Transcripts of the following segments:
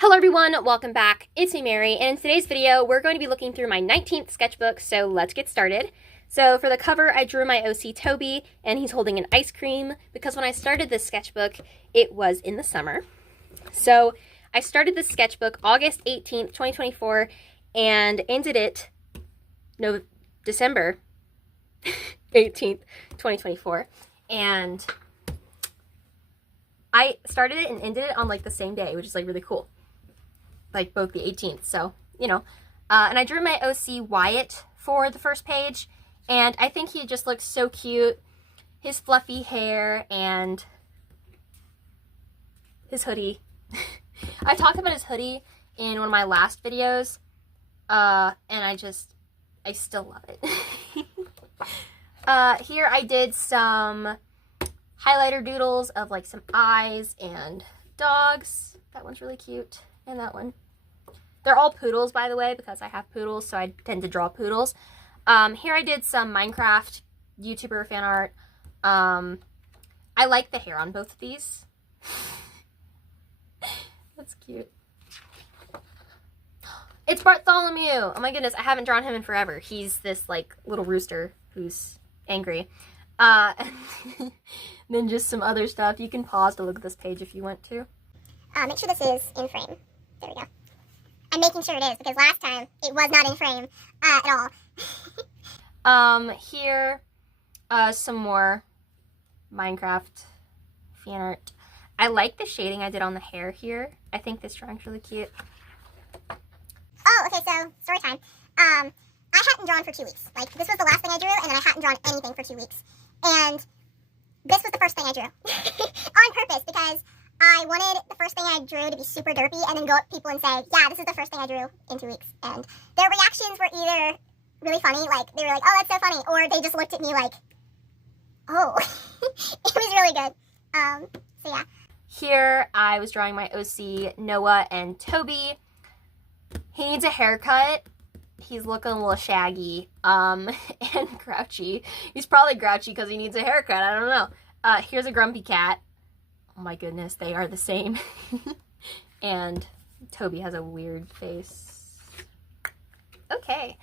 Hello everyone, welcome back. It's me, Mary, and in today's video, we're going to be looking through my 19th sketchbook, so let's get started. So for the cover, I drew my OC Toby, and he's holding an ice cream, because when I started this sketchbook, it was in the summer. So I started this sketchbook August 18th, 2024, and ended it December 18th, 2024, and I started it and ended it on like the same day, which is like really cool. Like both the 18th, so, you know. And I drew my OC Wyatt for the first page, and I think he just looks so cute. His fluffy hair and his hoodie. I talked about his hoodie in one of my last videos, and I still love it. Here I did some highlighter doodles of like some eyes and dogs. That one's really cute. And that one. They're all poodles, by the way, because I have poodles, so I tend to draw poodles. Here I did some Minecraft YouTuber fan art. I like the hair on both of these. That's cute. It's Bartholomew! Oh my goodness, I haven't drawn him in forever. He's this, like, little rooster who's angry. And then just some other stuff. You can pause to look at this page if you want to. Make sure this is in frame. There we go. I'm making sure it is, because last time it was not in frame at all. Here, some more Minecraft fan art. I like the shading I did on the hair here. I think this drawing's really cute. Oh, okay, so, story time. I hadn't drawn for 2 weeks. Like, this was the last thing I drew, and then I hadn't drawn anything for 2 weeks. And this was the first thing I drew. On purpose, because I wanted the first thing I drew to be super derpy and then go up to people and say, yeah, this is the first thing I drew in 2 weeks. And their reactions were either really funny, like, they were like, oh, that's so funny, or they just looked at me like, oh. It was really good. So yeah. Here, I was drawing my OC, Noah and Toby. He needs a haircut. He's looking a little shaggy, and grouchy. He's probably grouchy because he needs a haircut, I don't know. Here's a grumpy cat. Oh my goodness, they are the same. And Toby has a weird face. Okay.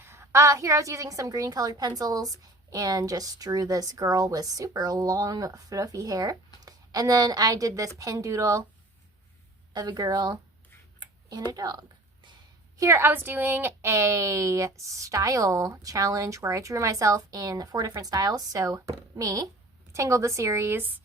Here I was using some green colored pencils and just drew this girl with super long fluffy hair. And then I did this pen doodle of a girl and a dog. Here I was doing a style challenge where I drew myself in 4 different styles. So me, Tangled the series,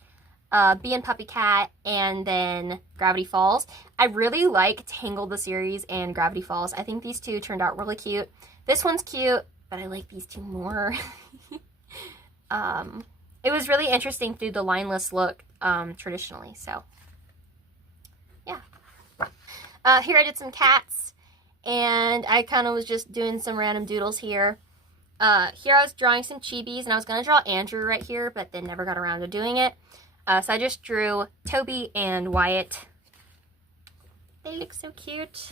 Bee and Puppy Cat, and then Gravity Falls. I really like Tangled the series and Gravity Falls. I think these two turned out really cute. This one's cute, but I like these two more. It was really interesting through the lineless look traditionally, so yeah. Here I did some cats, and I kind of was just doing some random doodles here. Here I was drawing some chibis, and I was going to draw Andrew right here, but then never got around to doing it. So I just drew Toby and Wyatt. They look so cute.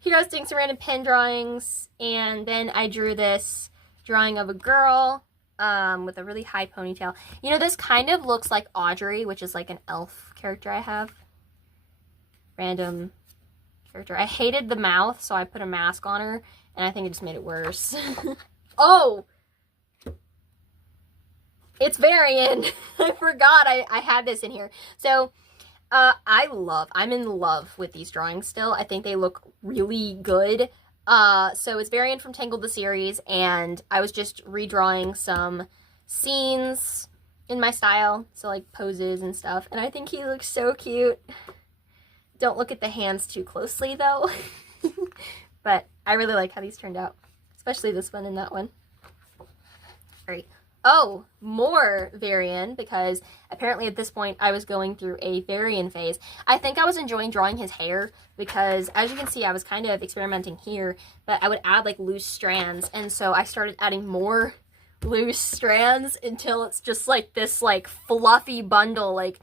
Here I was doing some random pen drawings, and then I drew this drawing of a girl with a really high ponytail. You know, this kind of looks like Audrey, which is like an elf character I have. Random character. I hated the mouth, so I put a mask on her, and I think it just made it worse. Oh! It's Varian. I forgot I had this in here. So, I'm in love with these drawings still. I think they look really good. So it's Varian from Tangled the series, and I was just redrawing some scenes in my style. So like poses and stuff. And I think he looks so cute. Don't look at the hands too closely though. But I really like how these turned out. Especially this one and that one. Alright. Oh, more Varian, because apparently at this point I was going through a Varian phase. I think I was enjoying drawing his hair because, as you can see, I was kind of experimenting here, but I would add like loose strands, and so I started adding more loose strands until it's just like this like fluffy bundle like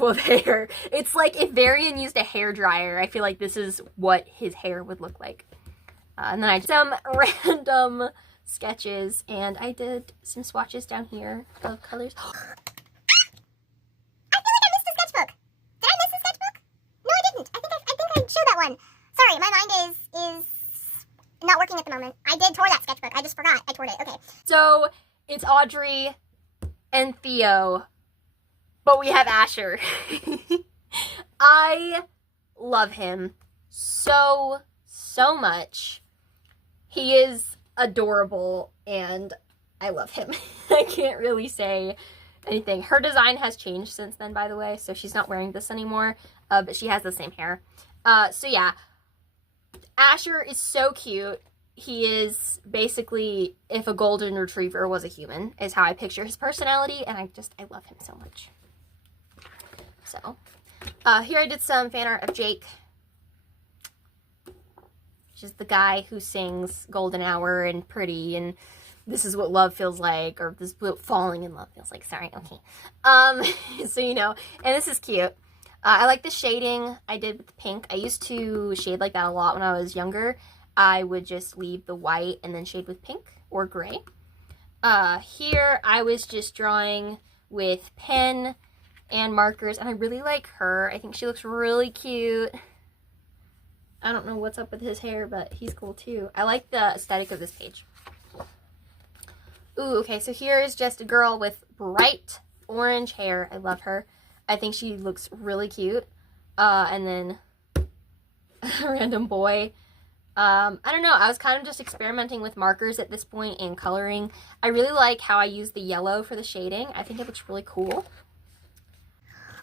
of hair. It's like if Varian used a hair dryer, I feel like this is what his hair would look like. And then I did some random sketches, and I did some swatches down here of colors. I feel like I missed a sketchbook. Did I miss a sketchbook? No, I didn't. I think I show that one. Sorry, my mind is not working at the moment. I did tore that sketchbook. I just forgot I tore it. Okay. So it's Audrey and Theo, but we have Asher. I love him so much. He is adorable and I love him. I can't really say anything. Her design has changed since then, by the way, so she's not wearing this anymore, but she has the same hair. So yeah, Asher is so cute. He is basically if a golden retriever was a human, is how I picture his personality, and I love him so much. So, here I did some fan art of Jake, which is the guy who sings Golden Hour and Pretty and This Is What Love Feels Like, or This Is What Falling in Love Feels Like. Sorry, okay. So you know, and this is cute. I like the shading I did with the pink. I used to shade like that a lot when I was younger. I would just leave the white and then shade with pink or gray. Here I was just drawing with pen and markers, and I really like her. I think she looks really cute. I don't know what's up with his hair, but he's cool too. I like the aesthetic of this page. Ooh, okay, so here is just a girl with bright orange hair. I love her. I think she looks really cute. And then a random boy. I don't know. I was kind of just experimenting with markers at this point and coloring. I really like how I use the yellow for the shading. I think it looks really cool.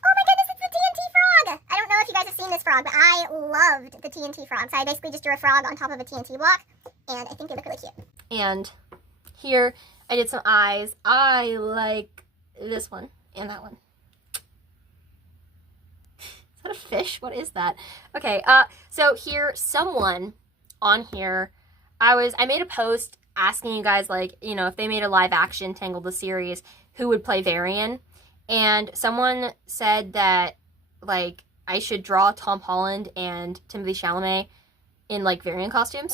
Oh my goodness, it's the TNT frog! I don't know if you guys have seen this frog, but I loved the TNT frog. So I basically just drew a frog on top of a TNT block, and I think they look really cute. And here I did some eyes. I like this one and that one. Is that a fish? What is that? Okay, so here, someone on here, I made a post asking you guys, like, you know, if they made a live action Tangled the series, who would play Varian? And someone said that, like, I should draw Tom Holland and Timothée Chalamet in, like, Varian costumes.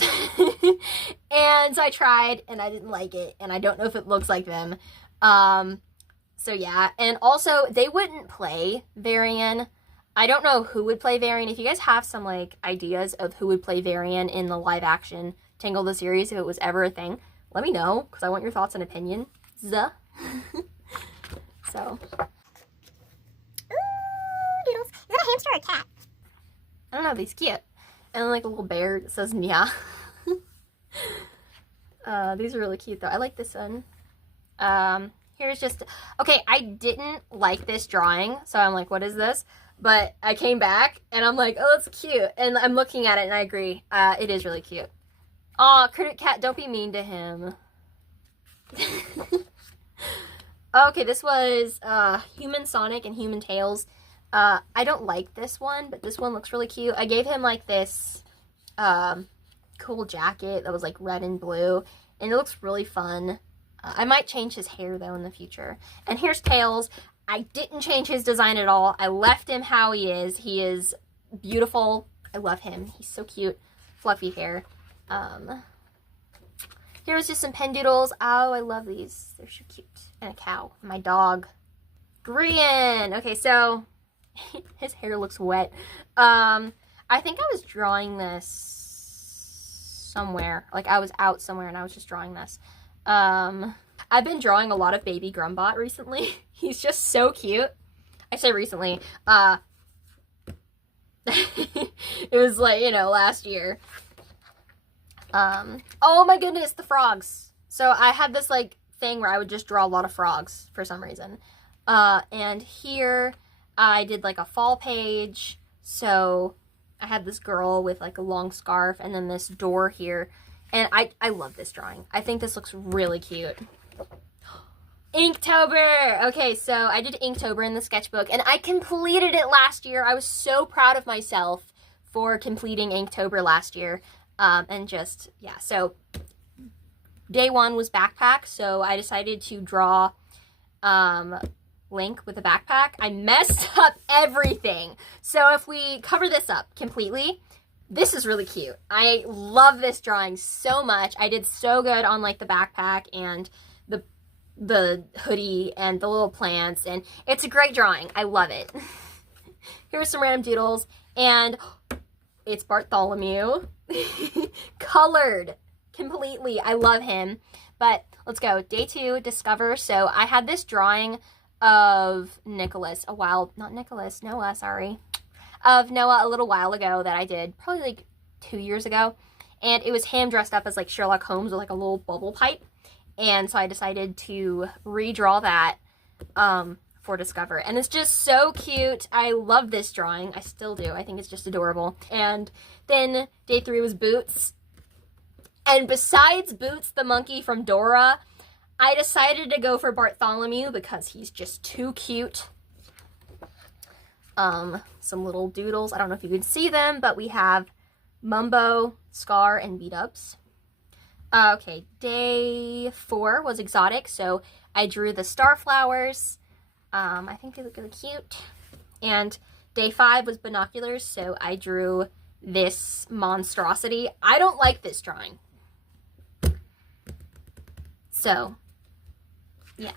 And so I tried, and I didn't like it, and I don't know if it looks like them. So yeah, and also, they wouldn't play Varian. I don't know who would play Varian. If you guys have some, like, ideas of who would play Varian in the live action Tangled the series, if it was ever a thing, let me know, because I want your thoughts and opinions. So. Ooh, doodles. Is that a hamster or a cat? I don't know, but he's cute. And then, like, a little bear that says Nya. These are really cute, though. I like this one. Here's just... Okay, I didn't like this drawing, so I'm like, what is this? But I came back, and I'm like, oh, that's cute. And I'm looking at it, and I agree. It is really cute. Aw, Critic Cat, don't be mean to him. Okay, this was Human Sonic and Human Tails. I don't like this one, but this one looks really cute. I gave him, like, this cool jacket that was, like, red and blue, and it looks really fun. I might change his hair, though, in the future. And here's Tails. I didn't change his design at all. I left him how he is. He is beautiful. I love him. He's so cute. Fluffy hair. Here was just some pen doodles. Oh, I love these. They're so cute. And a cow. My dog. Grian. Okay, so his hair looks wet. I think I was drawing this somewhere. Like, I was out somewhere and I was just drawing this. I've been drawing a lot of Baby Grumbot recently. He's just so cute. I say recently. It was like, you know, last year. Oh my goodness, the frogs. So I had this, like, thing where I would just draw a lot of frogs for some reason. And here I did, like, a fall page. So I had this girl with, like, a long scarf and then this door here. And I love this drawing. I think this looks really cute. Inktober! Okay, so I did Inktober in the sketchbook, and I completed it last year. I was so proud of myself for completing Inktober last year. And just, yeah, so day one was backpack, so I decided to draw Link with a backpack. I messed up everything. So if we cover this up completely, this is really cute. I love this drawing so much. I did so good on, like, the backpack and the hoodie and the little plants, and it's a great drawing. I love it. Here's some random doodles, and it's Bartholomew. Colored completely. I love him. But let's go. Day 2, discover. So I had this drawing of Noah, of Noah a little while ago that I did, probably like 2 years ago. And it was him dressed up as like Sherlock Holmes with like a little bubble pipe. And so I decided to redraw that for Discover. And it's just so cute. I love this drawing. I still do. I think it's just adorable. And then day 3 was Boots. And besides Boots the monkey from Dora, I decided to go for Bartholomew because he's just too cute. Some little doodles. I don't know if you can see them, but we have Mumbo, Scar, and Beat-Ups. Okay, day 4 was exotic, so I drew the starflowers. I think they look really cute. And day 5 was binoculars, so I drew this monstrosity. I don't like this drawing. So, yeah.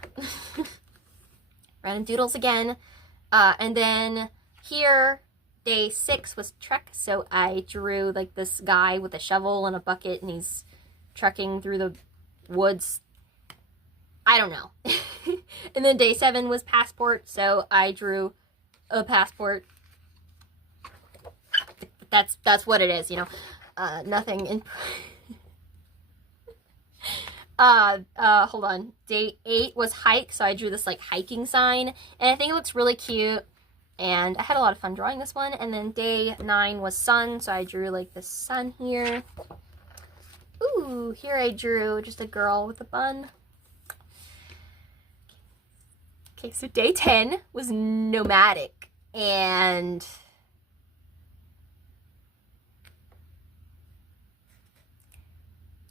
Random doodles again. And then here, day 6 was trek, so I drew like this guy with a shovel and a bucket, and he's trekking through the woods. I don't know. And then day 7 was passport, so I drew a passport. That's what it is, you know. Nothing in... hold on. Day 8 was hike, so I drew this like hiking sign, and I think it looks really cute, and I had a lot of fun drawing this one. And then day 9 was sun, so I drew like the sun here. Ooh, here I drew just a girl with a bun. Okay, so day 10 was nomadic, and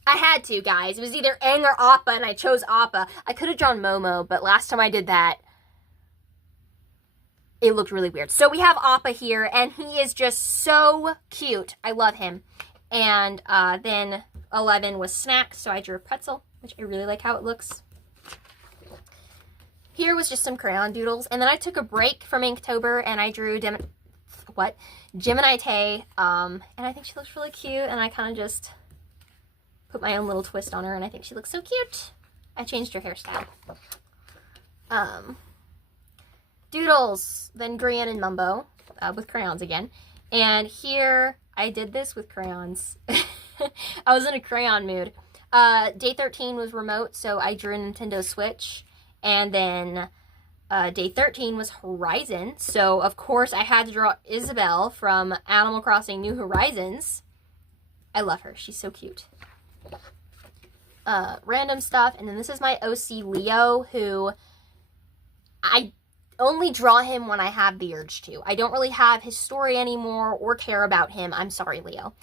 I had to, guys. It was either Aang or Appa, and I chose Appa. I could have drawn Momo, but last time I did that, it looked really weird. So we have Appa here, and he is just so cute. I love him. And then 11 was snacks, so I drew a pretzel, which I really like how it looks. Here was just some crayon doodles, and then I took a break from Inktober, and I drew Gemini Tay, and I think she looks really cute, and I kind of just put my own little twist on her, and I think she looks so cute. I changed her hairstyle. Doodles, then Grian and Mumbo, with crayons again. And here, I did this with crayons. I was in a crayon mood. Day 13 was remote, so I drew a Nintendo Switch. And then day 13 was Horizon, so of course I had to draw Isabelle from Animal Crossing New Horizons. I love her. She's so cute. Random stuff. And then this is my OC Leo, who I only draw him when I have the urge to. I don't really have his story anymore or care about him. I'm sorry, Leo.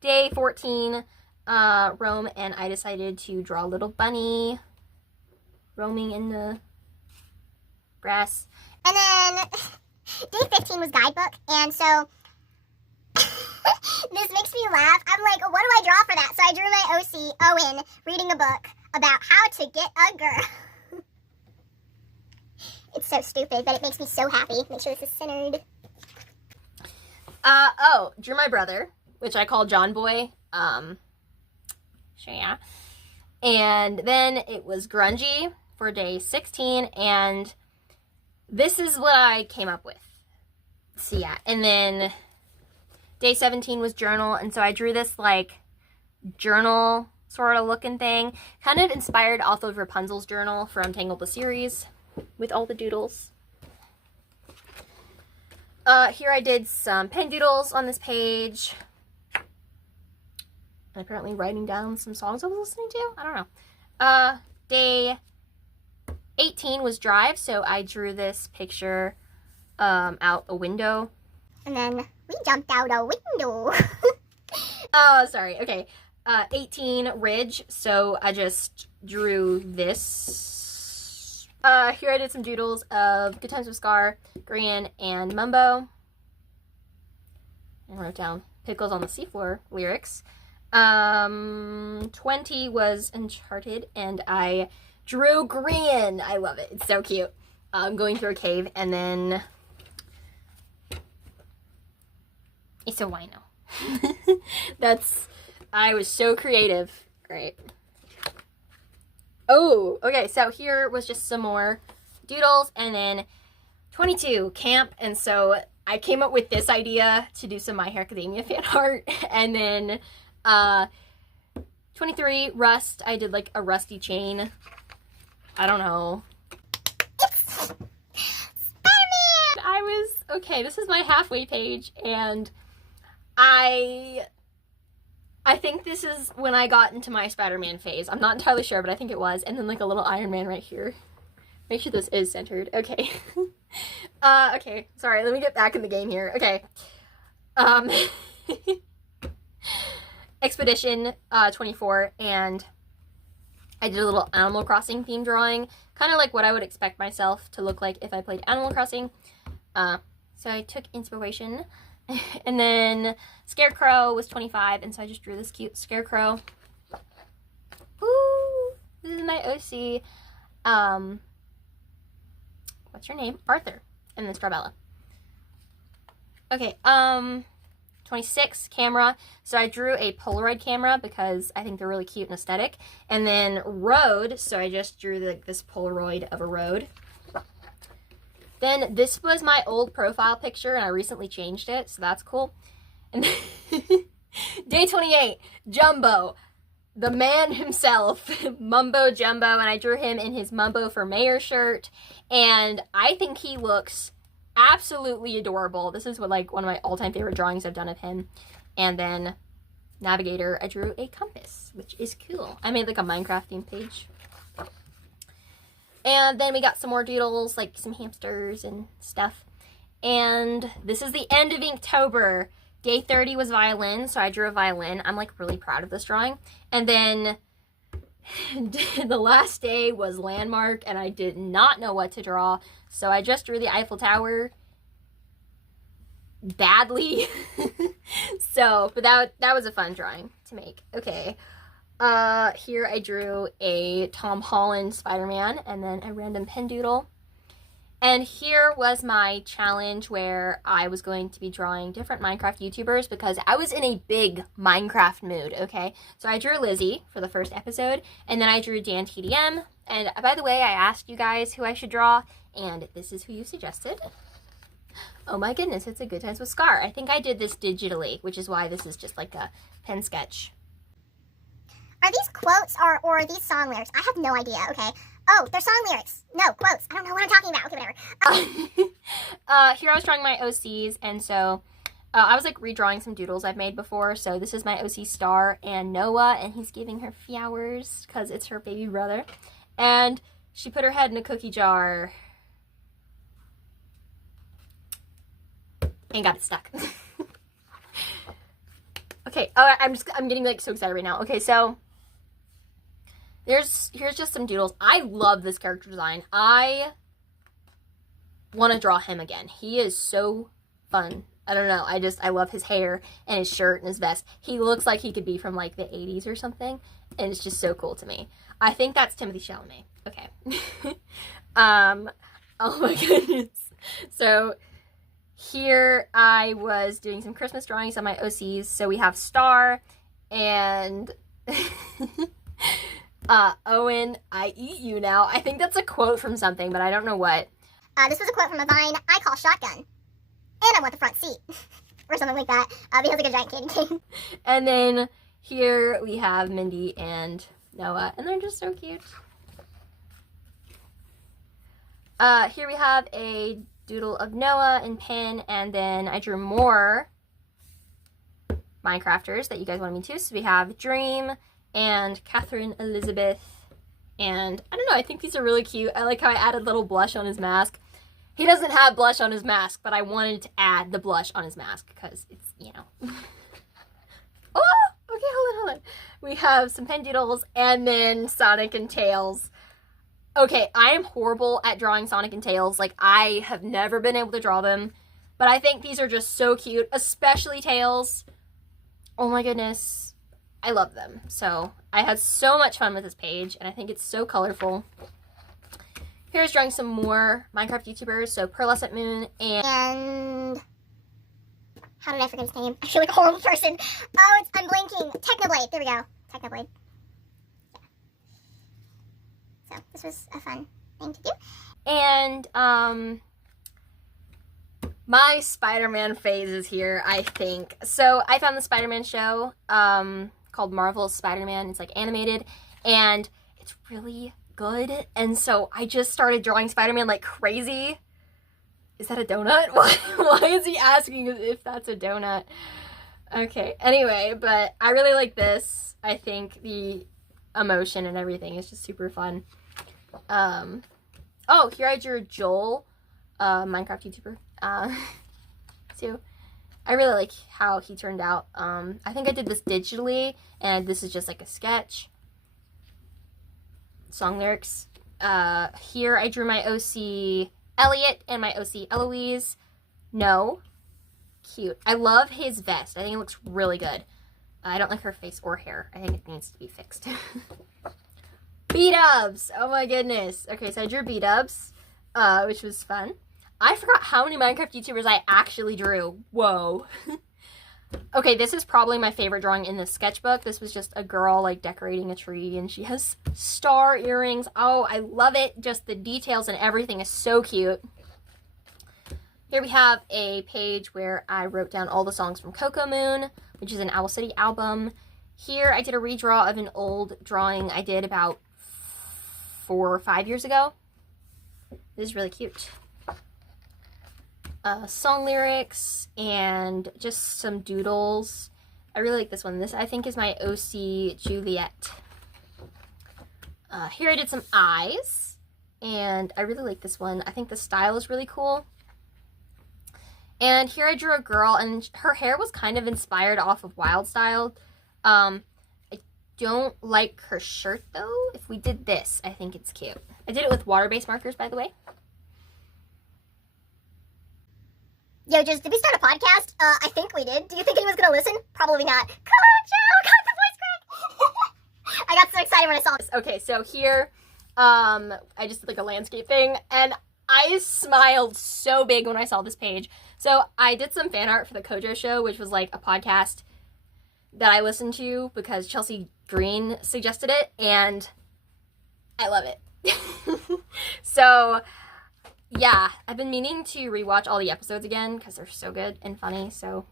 Day 14, Rome, and I decided to draw a little bunny roaming in the grass. And then day 15 was guidebook, and so this makes me laugh. I'm like, what do I draw for that? So I drew my OC, Owen, reading a book about how to get a girl. It's so stupid, but it makes me so happy. Make sure this is centered. Drew my brother, which I call John Boy. So yeah. And then it was grungy for day 16, and this is what I came up with. So yeah, and then day 17 was journal, and so I drew this like journal sort of looking thing, kind of inspired off of Rapunzel's journal from Tangled the series with all the doodles. Here I did some pen doodles on this page, and apparently writing down some songs I was listening to. I don't know. Day 18 was drive, so I drew this picture out a window. And then we jumped out a window. Oh, sorry. Okay. 18 ridge, so I just drew this. Here I did some doodles of Good Times with Scar, Grian, and Mumbo. And wrote down Pickles on the Seafloor lyrics. 20 was Uncharted, and I drew Grian. I love it. It's so cute. Going through a cave, and then It's a wino. I was so creative. Great. Oh, okay, so here was just some more doodles, and then 22, camp, and so I came up with this idea to do some My Hero Academia fan art, and then 23, rust, I did like a rusty chain. I don't know. Okay, this is my halfway page, and I think this is when I got into my Spider-Man phase. I'm not entirely sure, but I think it was. And then like a little Iron Man right here. Make sure this is centered. Okay. Okay, sorry, let me get back in the game here. Okay. Expedition 24, and I did a little Animal Crossing theme drawing, kind of like what I would expect myself to look like if I played Animal Crossing. So I took inspiration. And then Scarecrow was 25, and so I just drew this cute Scarecrow. Ooh, this is my OC. What's your name? Arthur. And then Starbella. Okay, 26, camera. So I drew a Polaroid camera because I think they're really cute and aesthetic. And then road, so I just drew this Polaroid of a road. Then this was my old profile picture, and I recently changed it, so that's cool. And day 28, Jumbo, the man himself, Mumbo Jumbo, and I drew him in his Mumbo for Mayor shirt, and I think he looks absolutely adorable. This is one of my all-time favorite drawings I've done of him. And then Navigator, I drew a compass, which is cool. I made like a Minecraft themed page. And then we got some more doodles, like some hamsters and stuff. And this is the end of Inktober. Day 30 was violin, so I drew a violin. I'm like really proud of this drawing. And then the last day was landmark, and I did not know what to draw. So I just drew the Eiffel Tower badly. But that was a fun drawing to make. Okay. Here I drew a Tom Holland Spider-Man and then a random pen doodle. And here was my challenge where I was going to be drawing different Minecraft YouTubers because I was in a big Minecraft mood, okay? So I drew Lizzie for the first episode, and then I drew Dan TDM. And by the way, I asked you guys who I should draw, and this is who you suggested. Oh my goodness, it's a Good Times with Scar. I think I did this digitally, which is why this is just like a pen sketch. Are these quotes or are these song lyrics? I have no idea, okay? Oh, they're song lyrics. No, quotes. I don't know what I'm talking about. Okay, whatever. Here I was drawing my OCs, and so I was like redrawing some doodles I've made before. So this is my OC Star and Noah, and he's giving her flowers because it's her baby brother. And she put her head in a cookie jar and got it stuck. Okay, I'm getting like so excited right now. Okay, so here's just some doodles. I love this character design. I want to draw him again. He is so fun. I don't know. I love his hair and his shirt and his vest. He looks like he could be from like the 80s or something, and it's just so cool to me. I think that's Timothy Chalamet. Okay. Oh my goodness. So here I was doing some Christmas drawings on my OCs. So we have Star and Owen, I eat you now. I think that's a quote from something, but I don't know what. This was a quote from a vine I call Shotgun. And I want the front seat. Or something like that. He has like a giant candy cane. And then here we have Mindy and Noah, and they're just so cute. Here we have a doodle of Noah and Pin, and then I drew more Minecrafters that you guys wanted me to. So we have Dream and Catherine Elizabeth, and I don't know, I think these are really cute. I like how I added little blush on his mask. He doesn't have blush on his mask, but I wanted to add the blush on his mask because it's, you know. Oh, okay, hold on. We have some pen doodles and then Sonic and Tails. Okay, I am horrible at drawing Sonic and Tails. Like, I have never been able to draw them, but I think these are just so cute, especially Tails. Oh my goodness. I love them. So I had so much fun with this page, and I think it's so colorful. Here's drawing some more Minecraft YouTubers. So Pearlescent Moon and How did I forget his name? I feel like a horrible person. Oh, I'm blanking. Technoblade. There we go. Technoblade. Yeah. So this was a fun thing to do. And my Spider-Man phase is here, I think. So I found the Spider-Man show called Marvel's Spider-Man. It's like animated, and it's really good. And so I just started drawing Spider-Man like crazy. Is that a donut? Why is he asking if that's a donut? Okay, anyway, but I really like this. I think the emotion and everything is just super fun. Oh, here I drew Joel, Minecraft YouTuber. So I really like how he turned out. I think I did this digitally, and this is just like a sketch. Song lyrics. Here I drew my OC Elliot and my OC Eloise. No. Cute. I love his vest. I think it looks really good. I don't like her face or hair. I think it needs to be fixed. B-dubs! Oh my goodness. Okay, so I drew B-dubs, which was fun. I forgot how many Minecraft YouTubers I actually drew. Whoa. Okay, this is probably my favorite drawing in the sketchbook. This was just a girl, like, decorating a tree, and she has star earrings. Oh, I love it. Just the details and everything is so cute. Here we have a page where I wrote down all the songs from Coco Moon, which is an Owl City album. Here I did a redraw of an old drawing I did about 4 or 5 years ago. This is really cute. Song lyrics and just some doodles. I really like this one. This I think is my OC Juliet. Here I did some eyes, and I really like this one. I think the style is really cool. And here I drew a girl, and her hair was kind of inspired off of Wild Style. I don't like her shirt though. If we did this, I think it's cute. I did it with water-based markers, by the way. Yo, did we start a podcast? I think we did. Do you think anyone's gonna listen? Probably not. Come on, Joe! Got the voice crack! I got so excited when I saw this. Okay, so here, I just did like a landscape thing, and I smiled so big when I saw this page. So I did some fan art for the Kojo Show, which was like a podcast that I listened to because Chelsea Green suggested it, and I love it. So yeah, I've been meaning to rewatch all the episodes again because they're so good and funny. So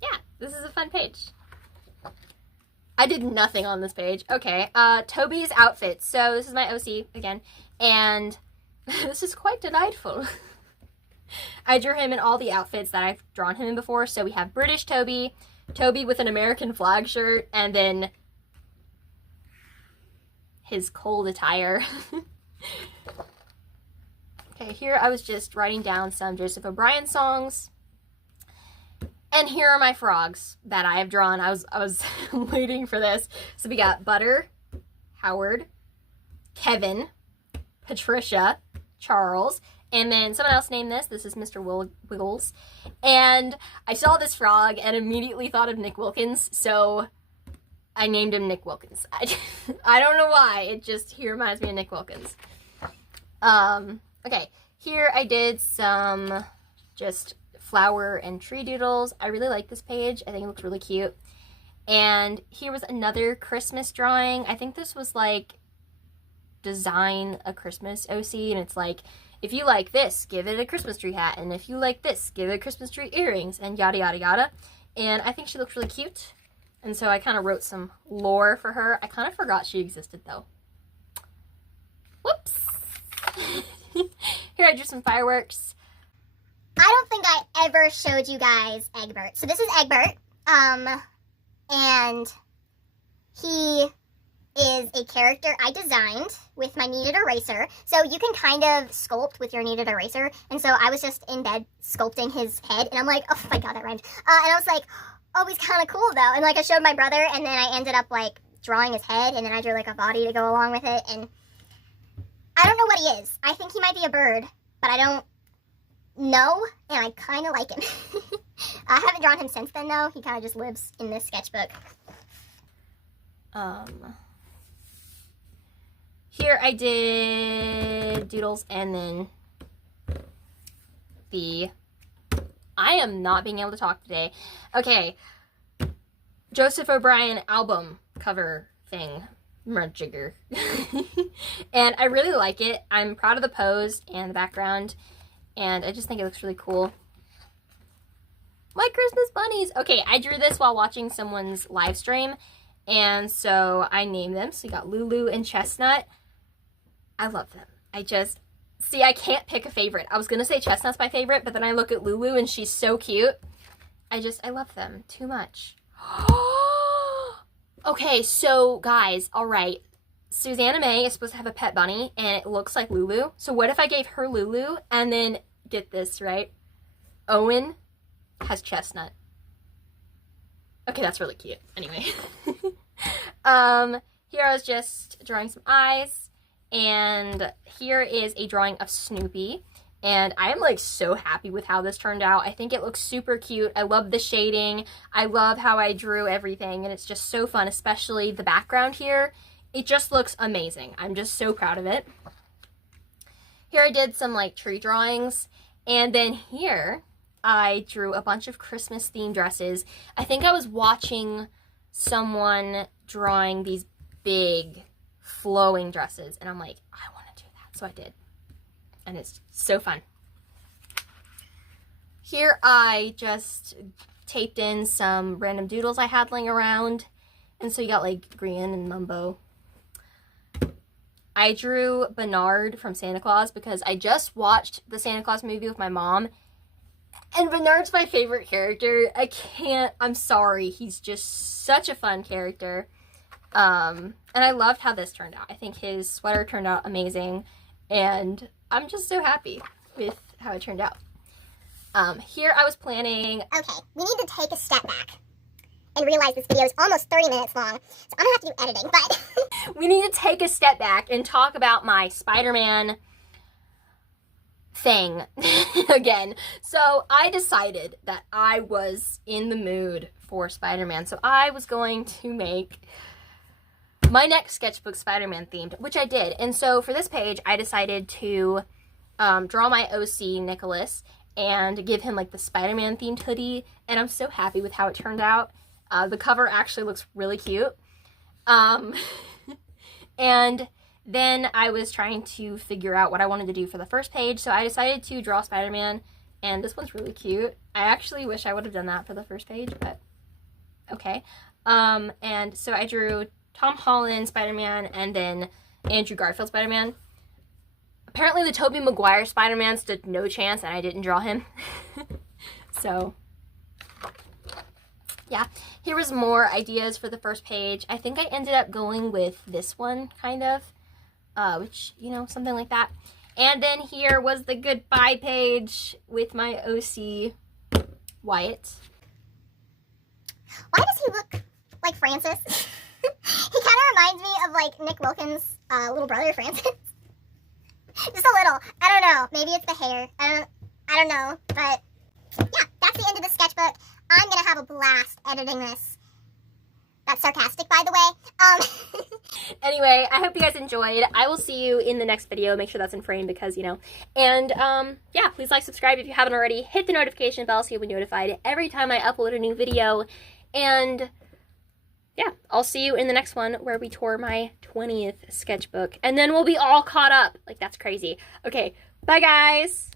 yeah, this is a fun page. I did nothing on this page. Okay, Toby's outfit. So this is my OC again, and this is quite delightful. I drew him in all the outfits that I've drawn him in before. So we have British Toby, Toby with an American flag shirt, and then his cold attire. Okay, here I was just writing down some Joseph O'Brien songs. And here are my frogs that I have drawn. I was waiting for this. So we got Butter, Howard, Kevin, Patricia, Charles, and then someone else named this. This is Mr. Wiggles. And I saw this frog and immediately thought of Nick Wilkins, so I named him Nick Wilkins. I don't know why. He reminds me of Nick Wilkins. Okay, here I did some just flower and tree doodles. I really like this page. I think it looks really cute. And here was another Christmas drawing. I think this was like design a Christmas OC, and it's like, if you like this, give it a Christmas tree hat, and if you like this, give it a Christmas tree earrings, and yada yada yada. And I think she looks really cute, and so I kind of wrote some lore for her. I kind of forgot she existed though. Whoops. Here I drew some fireworks. I don't think I ever showed you guys Egbert. So this is Egbert, and he is a character I designed with my kneaded eraser. So you can kind of sculpt with your kneaded eraser. And so I was just in bed sculpting his head, and I'm like, oh my god, that rhymed. And I was like, oh, he's kind of cool though. And like I showed my brother, and then I ended up like drawing his head, and then I drew like a body to go along with it. And I don't know what he is. I think he might be a bird, but I don't know, and I kind of like him. I haven't drawn him since then though. He kind of just lives in this sketchbook. Here I did doodles and then the I am not being able to talk today. Okay. Joseph O'Brien album cover thing. Jigger. And I really like it. I'm proud of the pose and the background. And I just think it looks really cool. My Christmas bunnies. Okay, I drew this while watching someone's live stream. And so I named them. So you got Lulu and Chestnut. I love them. See, I can't pick a favorite. I was going to say Chestnut's my favorite, but then I look at Lulu and she's so cute. I love them too much. Okay, so guys, all right. Susanna May is supposed to have a pet bunny and it looks like Lulu. So what if I gave her Lulu and then, get this, right? Owen has Chestnut. Okay, that's really cute. Anyway. Here I was just drawing some eyes, and here is a drawing of Snoopy. And I am like so happy with how this turned out. I think it looks super cute. I love the shading. I love how I drew everything, and it's just so fun, especially the background here. It just looks amazing. I'm just so proud of it. Here I did some like tree drawings, and then here I drew a bunch of Christmas themed dresses. I think I was watching someone drawing these big flowing dresses, and I'm like, I want to do that. So I did. And it's so fun. Here I just taped in some random doodles I had laying around. And so you got like Grian and Mumbo. I drew Bernard from Santa Claus because I just watched the Santa Claus movie with my mom. And Bernard's my favorite character. I'm sorry. He's just such a fun character. And I loved how this turned out. I think his sweater turned out amazing. And I'm just so happy with how it turned out. Here I was planning... Okay, we need to take a step back and realize this video is almost 30 minutes long, so I'm gonna have to do editing, but... We need to take a step back and talk about my Spider-Man thing again. So I decided that I was in the mood for Spider-Man, so I was going to make my next sketchbook Spider-Man themed, which I did. And so for this page, I decided to draw my OC Nicholas and give him like the Spider-Man themed hoodie. And I'm so happy with how it turned out. The cover actually looks really cute. And then I was trying to figure out what I wanted to do for the first page. So I decided to draw Spider-Man, and this one's really cute. I actually wish I would have done that for the first page, but okay. And so I drew Tom Holland Spider-Man, and then Andrew Garfield Spider-Man. Apparently the Tobey Maguire Spider-Man stood no chance, and I didn't draw him. So, yeah. Here was more ideas for the first page. I think I ended up going with this one, kind of. Which, you know, something like that. And then here was the goodbye page with my OC, Wyatt. Why does he look like Francis? He kind of reminds me of, like, Nick Wilkins' little brother, Francis. Just a little. I don't know. Maybe it's the hair. I don't know. But, yeah, that's the end of the sketchbook. I'm going to have a blast editing this. That's sarcastic, by the way. Anyway, I hope you guys enjoyed. I will see you in the next video. Make sure that's in frame because, you know. And, yeah, please like, subscribe if you haven't already. Hit the notification bell so you'll be notified every time I upload a new video. And... yeah, I'll see you in the next one where we tour my 20th sketchbook. And then we'll be all caught up. Like, that's crazy. Okay, bye guys!